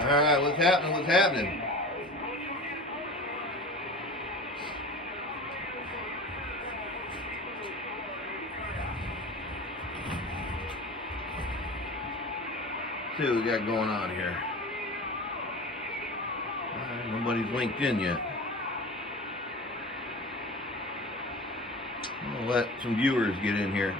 Alright, what's happening? What's happening? See what we got going on here. Alright, nobody's linked in yet. I'll let some viewers get in here.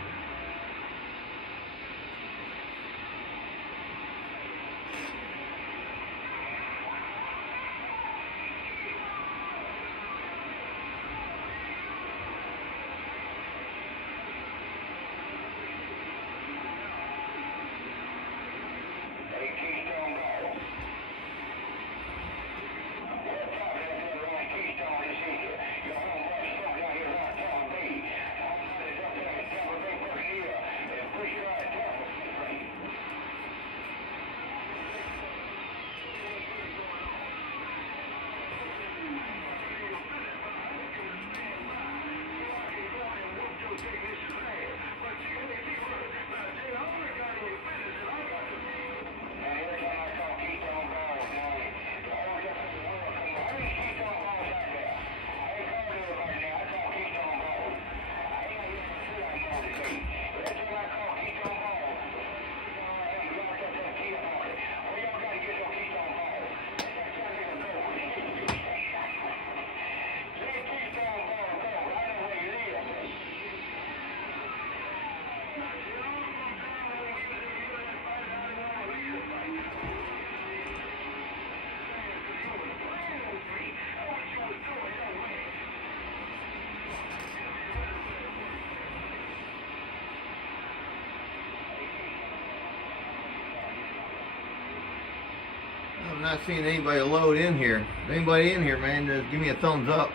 I'm not seeing anybody load in here. If anybody in here, man, just give me a thumbs up.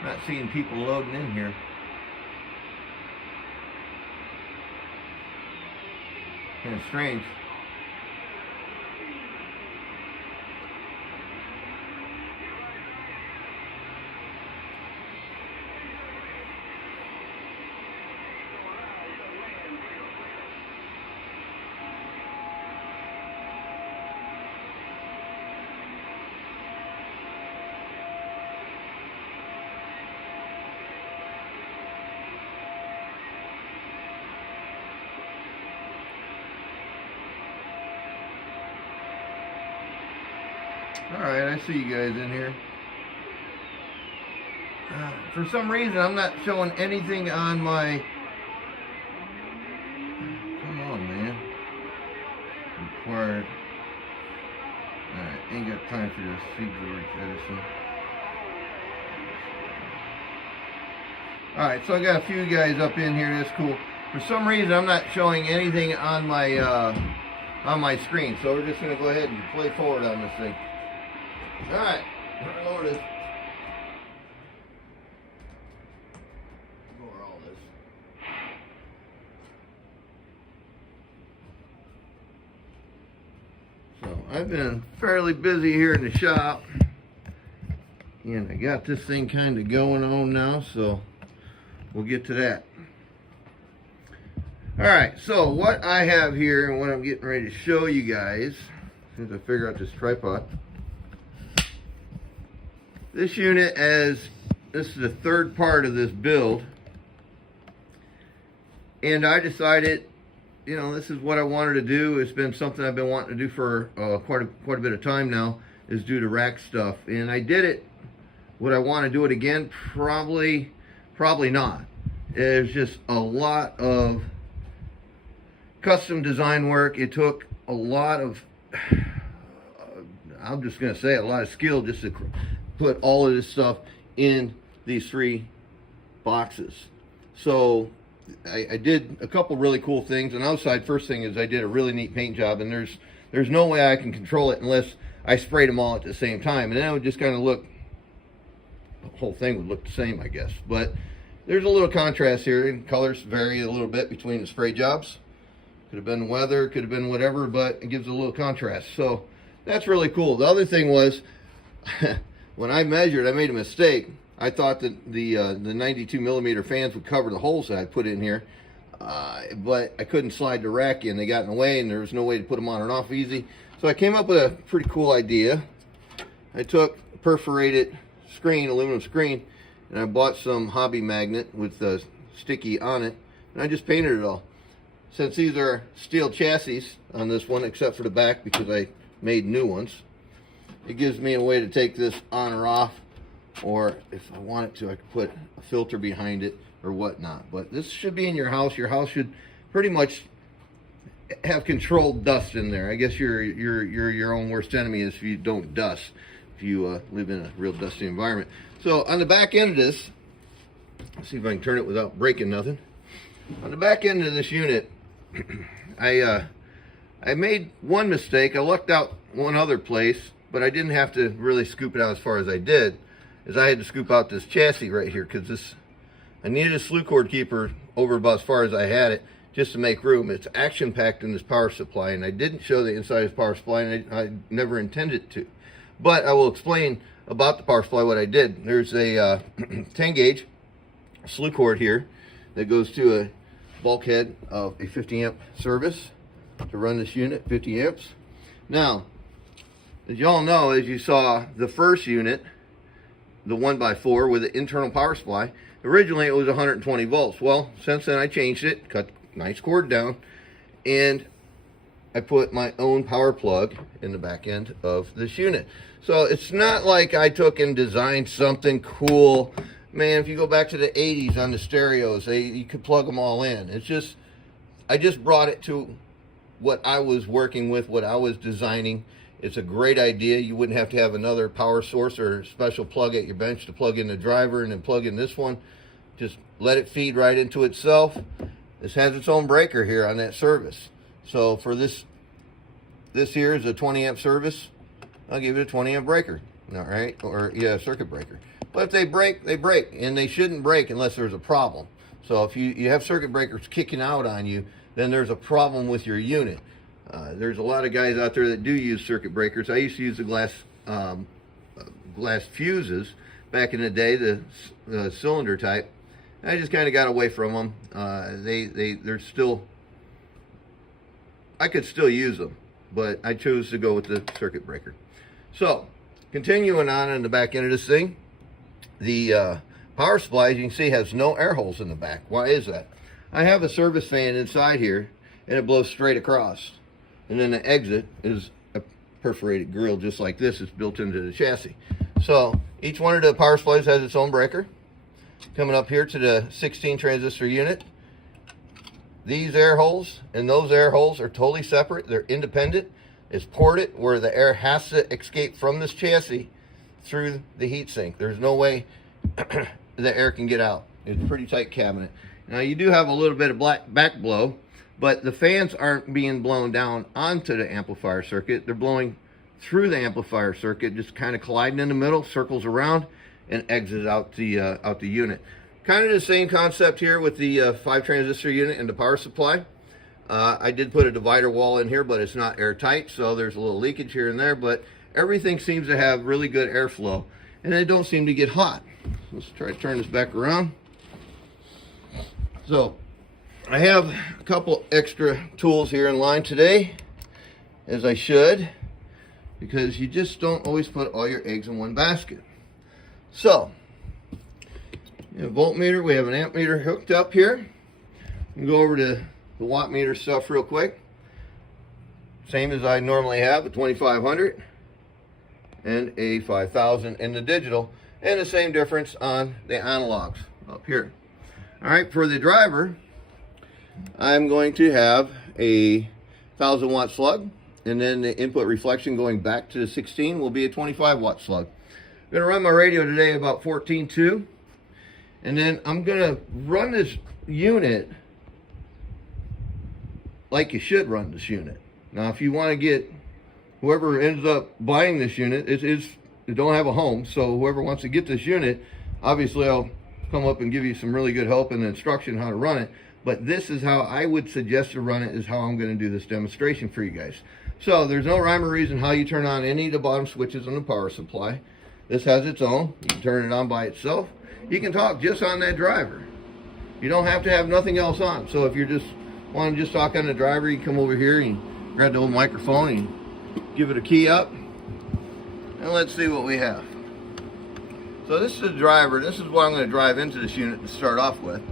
I'm not seeing people loading in here. Kind of strange. Alright, I see you guys in here. For some reason, I'm not showing anything on my... Come on, man. Required. Alright, ain't got time for this. See George Edison. Alright, so I got a few guys up in here. That's cool. For some reason, I'm not showing anything on my screen. So we're just going to go ahead and play forward on this thing. Alright, lower this. Lower all this. So, I've been fairly busy here in the shop. And I got this thing kind of going on now, so we'll get to that. Alright, so what I have here and what I'm getting ready to show you guys, since I figure out this tripod. This unit, this is the third part of this build, and I decided, you know, this is what I wanted to do. It's been something I've been wanting to do for quite a bit of time now, is do the rack stuff, and I did it. Would I want to do it again? Probably not. There's just a lot of custom design work. It took a lot of, I'm just going to say, a lot of skill just to put all of this stuff in these 3 boxes. So I did a couple really cool things. And outside, first thing is I did a really neat paint job, and there's no way I can control it unless I sprayed them all at the same time, and then it would just kind of look, the whole thing would look the same, I guess. But there's a little contrast here, and colors vary a little bit between the spray jobs. Could have been weather, could have been whatever, but it gives a little contrast. So that's really cool. The other thing was, when I measured, I made a mistake. I thought that the 92 millimeter fans would cover the holes that I put in here, but I couldn't slide the rack in. They got in the way, and there was no way to put them on and off easy. So So I came up with a pretty cool idea. I took a perforated screen, aluminum screen, and I bought some hobby magnet with sticky on it, and I just painted it all. Since these are steel chassis on this one, except for the back because I made new ones, it gives me a way to take this on or off, or if I wanted to, I could put a filter behind it or whatnot. But this should be in your house. Your house should pretty much have controlled dust in there. I guess you're your own worst enemy if you don't dust, if you live in a real dusty environment. So on the back end of this, let's see if I can turn it without breaking nothing. On the back end of this unit, I made one mistake. I lucked out one other place, but I didn't have to really scoop it out as far as I did, as I had to scoop out this chassis right here, because I needed a slew cord keeper over about as far as I had it, just to make room. It's action packed in this power supply, and I didn't show the inside of this power supply, and I never intended to. But I will explain about the power supply what I did. There's a 10 gauge slew cord here that goes to a bulkhead of a 50 amp service to run this unit, 50 amps. Now, as y'all know, as you saw the first unit, the 1x4 with an internal power supply, originally it was 120 volts. Well, since then I changed it, cut nice cord down, and I put my own power plug in the back end of this unit. So it's not like I took and designed something cool. Man, if you go back to the 80s on the stereos, you could plug them all in. It's just, I just brought it to what I was working with, what I was designing. It's a great idea. You wouldn't have to have another power source or special plug at your bench to plug in the driver and then plug in this one. Just let it feed right into itself. This has its own breaker here on that service. So for this here is a 20 amp service. I'll give it a 20 amp breaker. All right, or yeah, circuit breaker. But if they break, they break, and they shouldn't break unless there's a problem. So if you have circuit breakers kicking out on you, then there's a problem with your unit. There's a lot of guys out there that do use circuit breakers. I used to use the glass fuses back in the day, the cylinder type. I just kind of got away from them. They're still, I could still use them, but I chose to go with the circuit breaker. So continuing on in the back end of this thing, the power supply, as you can see, has no air holes in the back. Why is that? I have a service fan inside here, and it blows straight across. And then the exit is a perforated grill just like this. It's built into the chassis. So each one of the power supplies has its own breaker. Coming up here to the 16 transistor unit, these air holes and those air holes are totally separate. They're independent. It's ported where the air has to escape from this chassis through the heatsink. There's no way the air can get out. It's a pretty tight cabinet. Now you do have a little bit of back blow, but the fans aren't being blown down onto the amplifier circuit. They're blowing through the amplifier circuit, just kind of colliding in the middle, circles around, and exits out the unit. Kind of the same concept here with the 5 transistor unit and the power supply. I did put a divider wall in here, but it's not airtight, so there's a little leakage here and there, but everything seems to have really good airflow, and they don't seem to get hot. Let's try to turn this back around. So I have a couple extra tools here in line today, as I should, because you just don't always put all your eggs in one basket. So, we have a voltmeter, we have an amp meter hooked up here. We can go over to the watt meter stuff real quick. Same as I normally have, a 2500 and a 5000 in the digital, and the same difference on the analogs up here. All right, for the driver, I'm going to have a 1000 watt slug, and then the input reflection going back to the 16 will be a 25 watt slug. I'm going to run my radio today about 14.2, and then I'm going to run this unit like you should run this unit. Now, if you want to get whoever ends up buying this unit, it don't have a home, so whoever wants to get this unit, obviously I'll come up and give you some really good help and instruction how to run it. But this is how I would suggest to run it, is how I'm going to do this demonstration for you guys. So there's no rhyme or reason how you turn on any of the bottom switches on the power supply. This has its own. You can turn it on by itself. You can talk just on that driver. You don't have to have nothing else on. So if you just want to just talk on the driver, you come over here and grab the old microphone and give it a key up, and let's see what we have. So this is the driver. This is what I'm going to drive into this unit to start off with.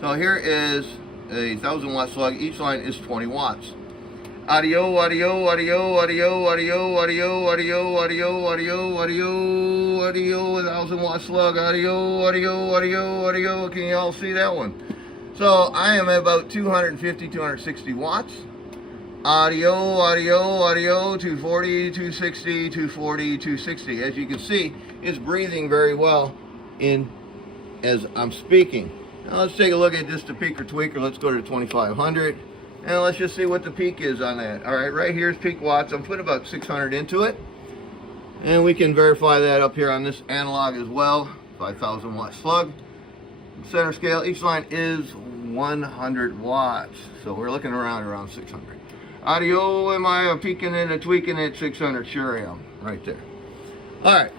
So here is a 1000 watt slug. Each line is 20 watts. Audio, audio, audio, audio, audio, audio, audio, audio, audio, audio, audio, 1000 watt slug, audio, audio, audio, audio. Can you all see that one? So I am at about 250, 260 watts. Audio, audio, audio, 240, 260, 240, 260. As you can see, it's breathing very well in as I'm speaking. Now let's take a look at just the peaker tweaker. Let's go to 2500. And let's just see what the peak is on that. All right, right here is peak watts. I'm putting about 600 into it. And we can verify that up here on this analog as well. 5000 watt slug. Center scale, each line is 100 watts. So we're looking around 600. Audio, am I peaking it and tweaking it? 600, sure I am. Right there. All right.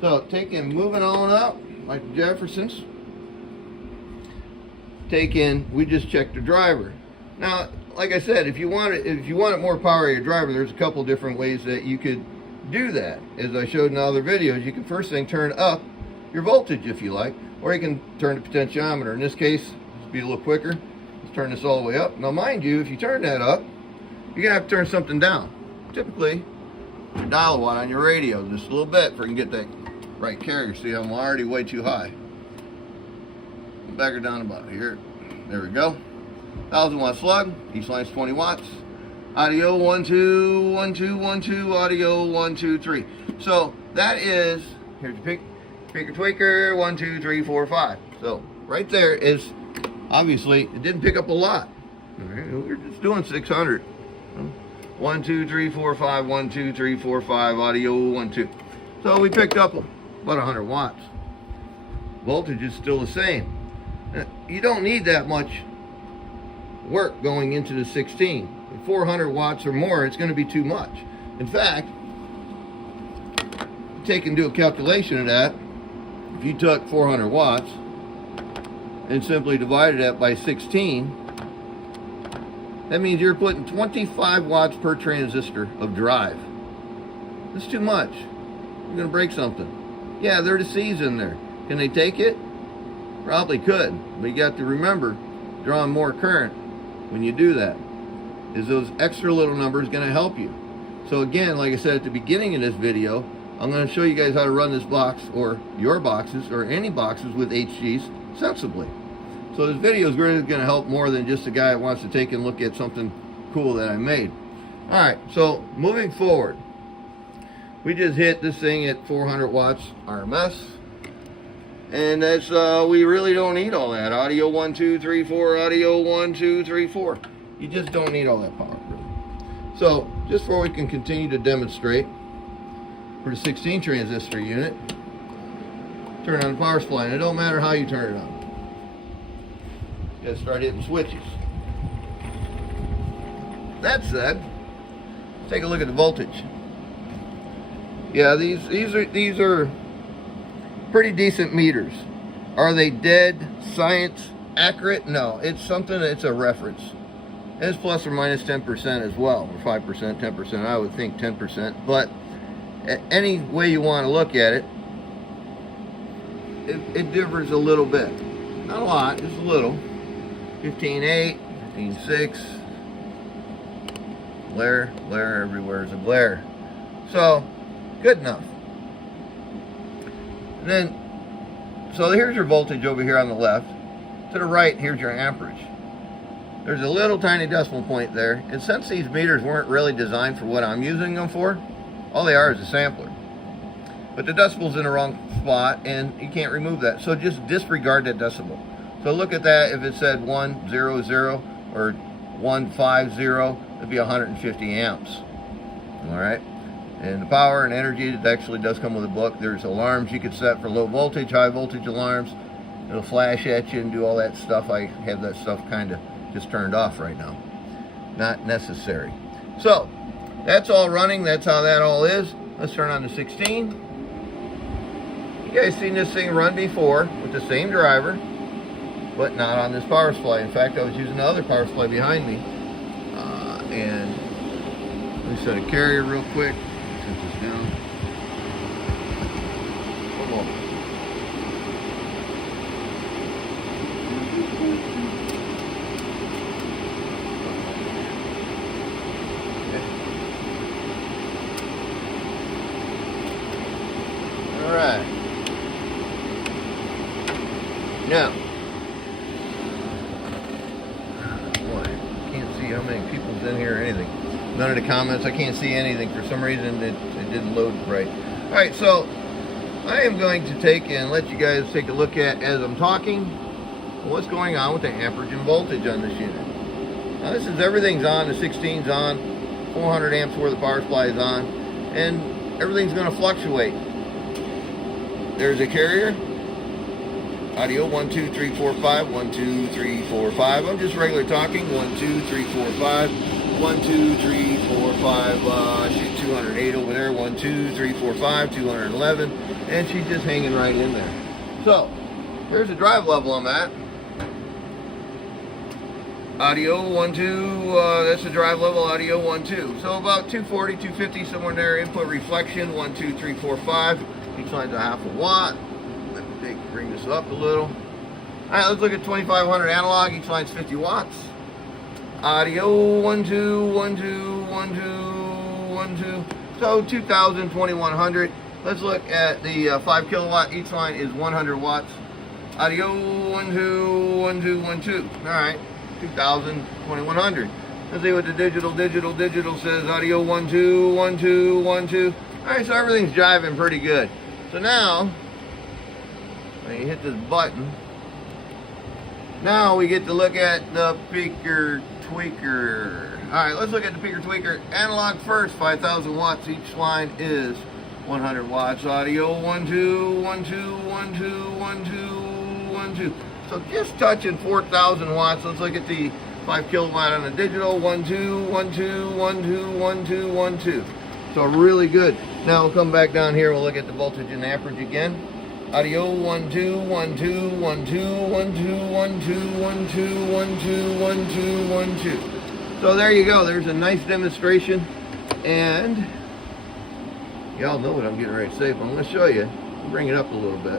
So moving on up, like the Jeffersons. We just checked the driver. Now, like I said, if you wanted more power out of your driver, there's a couple different ways that you could do that. As I showed in other videos, you can first thing turn up your voltage if you like, or you can turn the potentiometer. In this case, let's be a little quicker. Let's turn this all the way up. Now, mind you, if you turn that up, you're gonna have to turn something down. Typically, your dial watt on your radio just a little bit for you can get that right carrier. See, I'm already way too high. Back her down about here. There we go. 1000 watt slug. Each line's 20 watts. Audio 1 2 1 2 1 2. Audio 1 2 3. So that is, here's your peaker tweaker, 1 2 3 4 5. So right there is, obviously it didn't pick up a lot. All right, we're just doing 600. 1 2 3 4 5. 1 2 3 4 5. Audio 1 2. So we picked up about 100 watts. Voltage is still the same. You don't need that much work going into the 16. At 400 watts or more, it's going to be too much. In fact, take and do a calculation of that. If you took 400 watts and simply divided that by 16, that means you're putting 25 watts per transistor of drive. That's too much. You're going to break something. Yeah, there are the C's in there. Can they take it? Probably could, but you got to remember, drawing more current when you do that. Is those extra little numbers going to help you? So again, like I said at the beginning of this video, I'm going to show you guys how to run this box, or your boxes, or any boxes with HGs sensibly. So this video is really going to help more than just a guy that wants to take and look at something cool that I made. Alright, so moving forward, we just hit this thing at 400 watts RMS. And that's, we really don't need all that. Audio 1 2 3 4, audio 1 2 3 4. You just don't need all that power, really. So, just before we can continue to demonstrate, for the 16 transistor unit, turn on the power supply. And it don't matter how you turn it on. You gotta start hitting switches. That said, take a look at the voltage. Yeah, these are pretty decent meters. Are they dead science accurate? No, it's something, it's a reference. It's plus or minus 10% as well, or 5%, 10%, I would think 10%, but any way you want to look at it, it differs a little bit. Not a lot, just a little. 15.8, 15.6, glare everywhere is a glare. So, good enough. And then, so here's your voltage over here on the left. To the right, here's your amperage. There's a little tiny decimal point there. And since these meters weren't really designed for what I'm using them for, all they are is a sampler. But the decibel's in the wrong spot, and you can't remove that. So just disregard that decimal. So look at that. If it said 100 or 150, it'd be 150 amps. All right. And the power and energy, it actually does come with a book. There's alarms you could set for low voltage, high voltage alarms. It'll flash at you and do all that stuff. I have that stuff kind of just turned off right now. Not necessary. So, that's all running. That's how that all is. Let's turn on the 16. You guys seen this thing run before with the same driver, but not on this power supply. In fact, I was using the other power supply behind me. And Let me set a carrier real quick. Set this down. One moment. All right. Now, boy, can't see how many people's in here or anything. None of the comments. I can't see anything. For some reason, it didn't load right. All right, so I am going to take and let you guys take a look at, as I'm talking, what's going on with the amperage and voltage on this unit. Now, this is everything's on. The 16's on. 400 amps worth of power supply is on. And everything's going to fluctuate. There's a carrier. Audio 1, 2, 3, 4, 5. 1, 2, 3, 4, 5. I'm just regular talking. 1, 2, 3, 4, 5. 1, 2, 3, 4, 5. She's 208 over there. 1, 2, 3, 4, 5. 211. And she's just hanging right in there. So, here's the drive level I'm at. Audio 1, 2. That's the drive level. Audio 1, 2. So about 240, 250, somewhere in there. Input reflection 1, 2, 3, 4, 5. Each line's a half a watt. Let me bring this up a little. Alright, let's look at 2500 analog. Each line's 50 watts. Audio 1, 2, 1, 2, 1, 2, 1, 2. So 2000, 2100. Let's look at the 5 kilowatt. Each line is 100 watts. Audio 1, 2, 1, 2, 1, 2. Alright, 2000, 2100. Let's see what the digital says. Audio 1, 2, 1, 2, 1, 2. Alright, so everything's jiving pretty good. So now, when you hit this button, now we get to look at the peaker tweaker. Alright, let's look at the peaker tweaker. Analog first, 5000 watts. Each line is 100 watts. Audio 1, 2, 1, 2, 1, 2, 1, 2, 1, 2. So just touching 4000 watts. Let's look at the 5 kilowatt on the digital. 1, 2, 1, 2, 1, 2, 1, 2, 1, 2. So really good. Now we'll come back down here. We'll look at the voltage and amperage again. Audio 1, 2, 1, 2, 1, 2, 1, 2, 1, 2, 1, 2, 1, 2, 1, 2, 1, 2. So there you go. There's a nice demonstration. And y'all know what I'm getting ready to say, but I'm going to show you. I'll bring it up a little bit.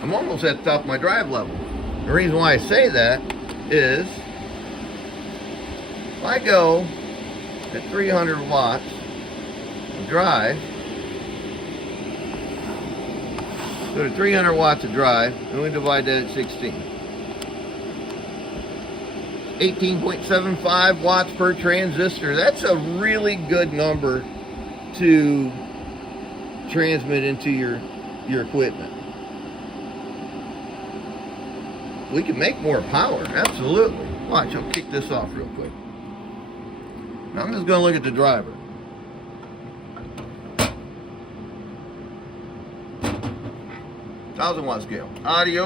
I'm almost at the top of my drive level. The reason why I say that is if I go at 300 watts of drive, go to 300 watts of drive, and we divide that at 16. 18.75 watts per transistor. That's a really good number to transmit into your equipment. We can make more power, absolutely. Watch, I'll kick this off real quick. Now I'm just going to look at the driver. Thousand-watt scale. Audio.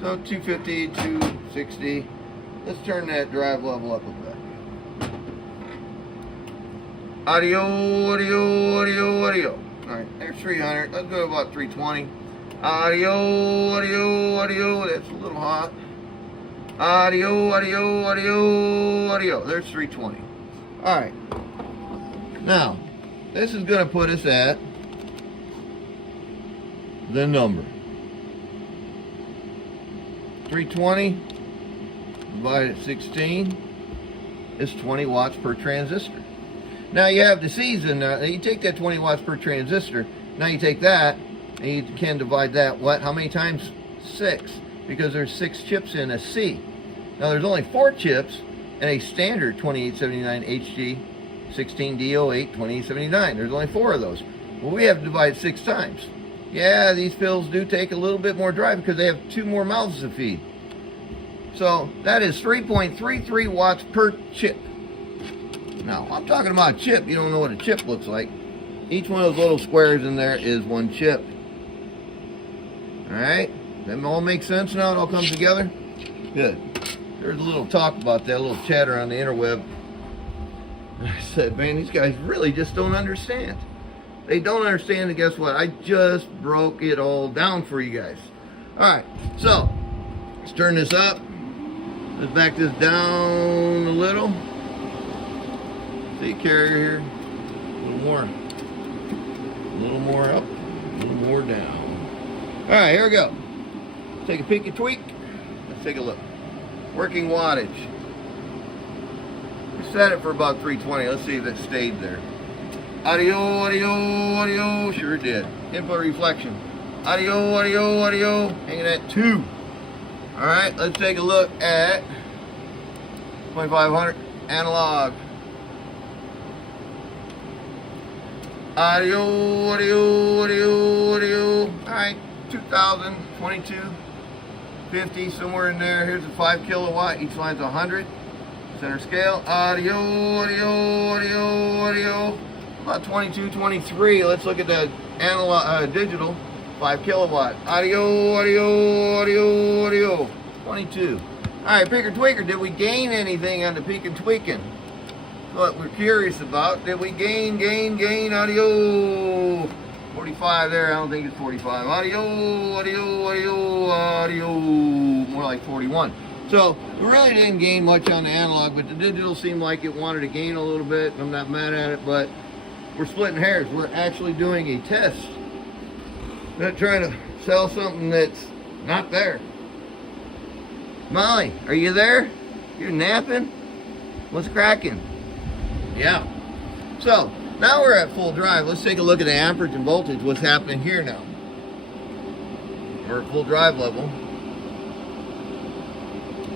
So 250, 260. Let's turn that drive level up a bit. Audio. All right, there's 300. Let's go to about 320. Audio. That's a little hot. Audio. There's 320. All right. Now, this is going to put us at the number 320 divided by 16 is 20 watts per transistor. Now you have the C's in there. You take that 20 watts per transistor. Now you take that and you can divide that. What? How many times? 6. Because there's 6 chips in a C. Now there's only 4 chips in a standard 2879 HG-2879C 2879. There's only 4 of those. Well, we have to divide 6 times. Yeah, these pills do take a little bit more drive because they have 2 more mouths to feed. So that is 3.33 watts per chip. Now, I'm talking about a chip. You don't know what a chip looks like. Each one of those little squares in there is 1 chip. Alright? That all makes sense now? It all comes together? Good. There's a little talk about that, a little chatter on the interweb. I said, man, these guys really just don't understand. They don't understand, and guess what? I just broke it all down for you guys. Alright, so let's turn this up. Let's back this down a little. See carrier here. A little more up, a little more down. All right, here we go. Take a peek and tweak. Let's take a look. Working wattage. We set it for about 320. Let's see if it stayed there. Audio, audio, audio. Sure did. Input reflection. Audio, audio, audio. Hanging at 2. All right, let's take a look at 2500 analog. Audio, audio, audio, audio. All right, 2000, 22, 50, somewhere in there. Here's a 5 kilowatt. Each line's 100. Center scale. Audio, audio, audio, audio. About 22, 23. Let's look at the analog, digital. 5 kilowatt. Audio, audio, audio, audio. 22. All right, Peek and Tweaker. Did we gain anything on the Peek and Tweaking? What we're curious about. Did we gain audio? 45 there. I don't think it's 45. Audio, audio, audio, audio. More like 41. So we really didn't gain much on the analog, but the digital seemed like it wanted to gain a little bit. I'm not mad at it, but we're splitting hairs. We're actually doing a test. Not trying to sell something that's not there. Molly, are you there? You're napping? What's cracking? Yeah. So now we're at full drive. Let's take a look at the amperage and voltage. What's happening here now? We're at full drive level.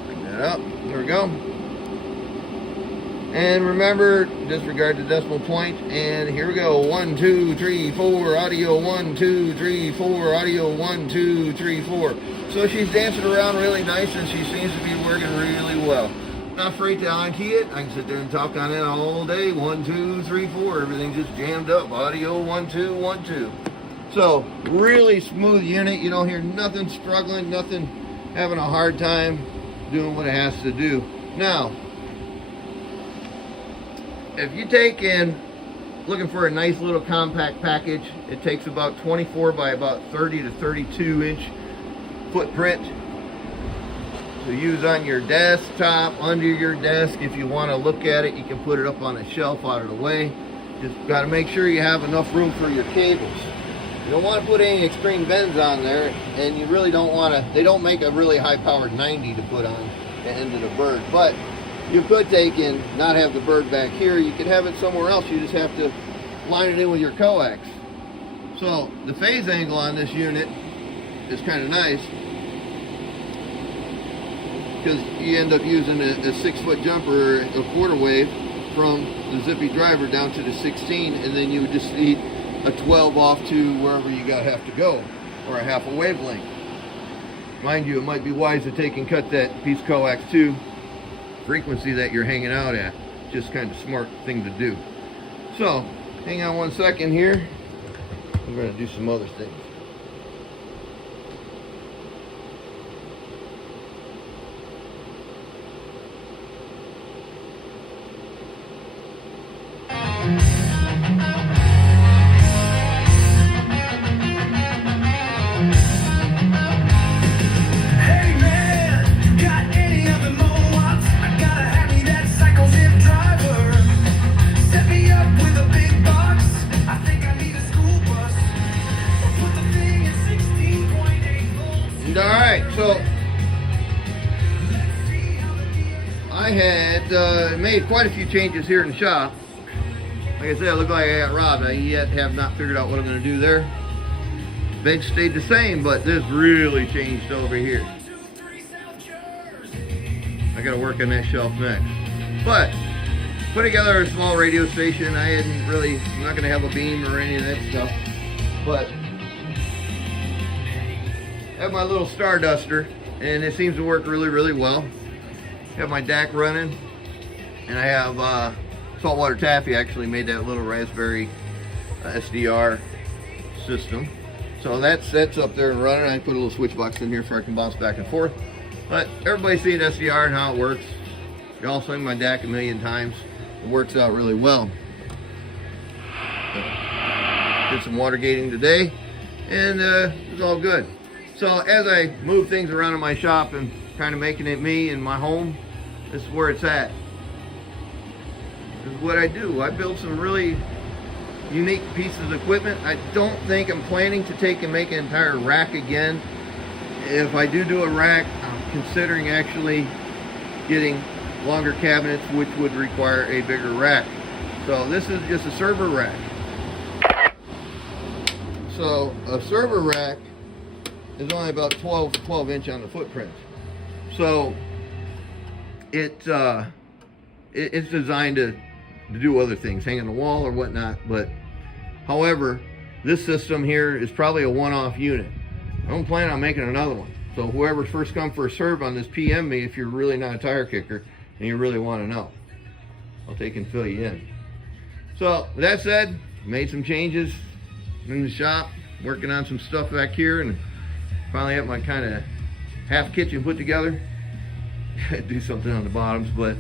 Bring that up. There we go. And remember, disregard the decimal point. And here we go. 1, 2, 3, 4. Audio. 1, 2, 3, 4. Audio. 1, 2, 3, 4. So she's dancing around really nice, and she seems to be working really well. Not afraid to on-key it. I can sit there and talk on it all day. 1, 2, 3, 4. Everything just jammed up. Audio 1, 2, 1, 2. So really smooth unit. You don't hear nothing struggling, nothing having a hard time doing what it has to do. Now, if you take in looking for a nice little compact package, it takes about 24 by about 30 to 32 inch footprint to use on your desktop, under your desk. If you want to look at it, you can put it up on a shelf out of the way. Just got to make sure you have enough room for your cables. You don't want to put any extreme bends on there, and you really don't want to. They don't make a really high powered 90 to put on the end of the bird, but you could take in, not have the bird back here. You could have it somewhere else. You just have to line it in with your coax. So the phase angle on this unit is kind of nice, because you end up using a 6-foot jumper, a quarter wave from the zippy driver down to the 16, and then you just need a 12 off to wherever you have to go, or a half a wavelength. Mind you, it might be wise to take and cut that piece coax to frequency that you're hanging out at. Just kind of smart thing to do. So hang on one second here. I'm going to do some other things. Hey man, got any of the MoWatts? I gotta have me that cycle zip driver. Set me up with a big box. I think I need a school bus. Put the thing at 16.8 volts. All right, so I had made quite a few changes here in the shop. Like I said, I look like I got robbed. I yet have not figured out what I'm going to do there. Bench stayed the same, but this really changed over here. I got to work on that shelf next. But put together a small radio station. I'm not going to have a beam or any of that stuff. But I have my little Star Duster, and it seems to work really, really well. Have my DAC running, and I have Saltwater Taffy actually made that little raspberry SDR system. So that's up there and running. I put a little switch box in here so I can bounce back and forth. But everybody's seen SDR and how it works. You all seen my DAC a million times. It works out really well. Did some water gating today, and it's all good. So as I move things around in my shop and kind kind of making it me in my home, this is where it's at. This is what I do. I build some really unique pieces of equipment. I don't think I'm planning to take and make an entire rack again. If I do a rack, I'm considering actually getting longer cabinets, which would require a bigger rack. So this is just a server rack. So a server rack is only about 12 inch on the footprint. So it's designed to do other things, hang on the wall or whatnot. But however, this system here is probably a one-off unit. I don't plan on making another one. So whoever's first come first serve on this, PM me if you're really not a tire kicker and you really want to know. I'll take and fill you in. So with that said, made some changes in the shop, working on some stuff back here, and finally have my kind of half kitchen put together. Do something on the bottoms, but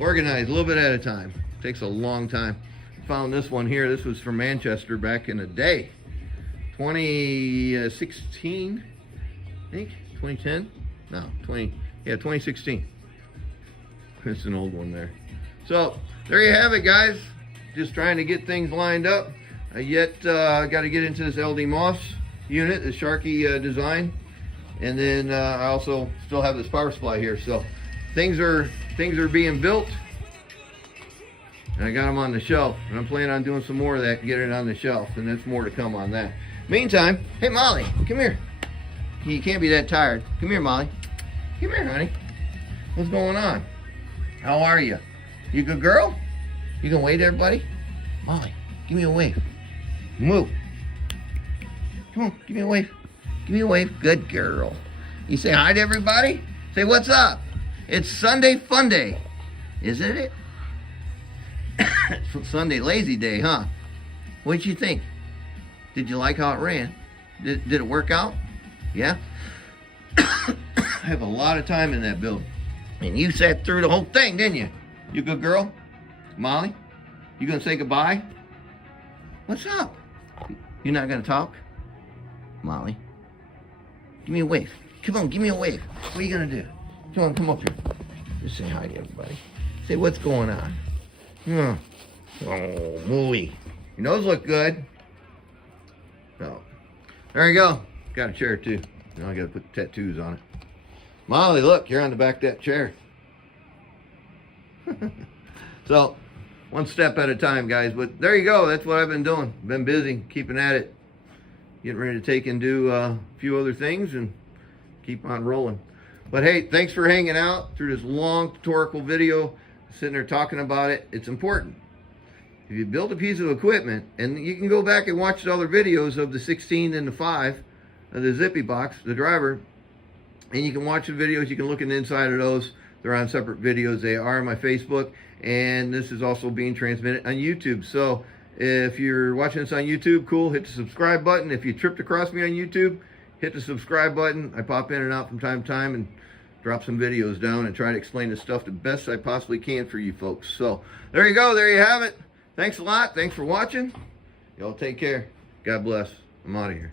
organized a little bit at a time. Takes a long time. Found this one here. This was from Manchester back in the day, 2016, I think. 2010? No, 2016. It's an old one there. So there you have it, guys. Just trying to get things lined up. Got to get into this LD Moss unit, the Sharky design, and then I also still have this power supply here. So things are being built, and I got them on the shelf, and I'm planning on doing some more of that, get it on the shelf, and that's more to come on that. Meantime, hey Molly, come here. You can't be that tired. Come here, Molly. Come here, honey. What's going on? How are you? You good girl? You gonna wave to everybody? Molly, give me a wave. Move. Come on, give me a wave. Give me a wave. Good girl. You say hi to everybody? Say what's up? It's Sunday Fun Day. Isn't it? It's Sunday Lazy Day, huh? What'd you think? Did you like how it ran? Did it work out? Yeah? I have a lot of time in that build. And you sat through the whole thing, didn't you? You good girl? Molly? You gonna say goodbye? What's up? You're not gonna talk? Molly? Give me a wave. Come on, give me a wave. What are you gonna do? Come on, come up here. Just say hi to everybody. Say what's going on. Oh, mooey. Your nose look good. So, there you go. Got a chair too. Now I gotta put the tattoos on it. Molly, look, you're on the back of that chair. So, one step at a time, guys. But there you go. That's what I've been doing. Been busy, keeping at it. Getting ready to take and do a few other things and keep on rolling. But hey, thanks for hanging out through this long tutorial video, sitting there talking about it. It's important. If you build a piece of equipment, and you can go back and watch the other videos of the 16 and the 5, of the Zippy box, the driver, and you can watch the videos. You can look in the inside of those. They're on separate videos. They are on my Facebook, and this is also being transmitted on YouTube. So if you're watching this on YouTube, cool, hit the subscribe button. If you tripped across me on YouTube, hit the subscribe button. I pop in and out from time to time and drop some videos down and try to explain this stuff the best I possibly can for you folks. So there you go. There you have it. Thanks a lot. Thanks for watching. Y'all take care. God bless. I'm out of here.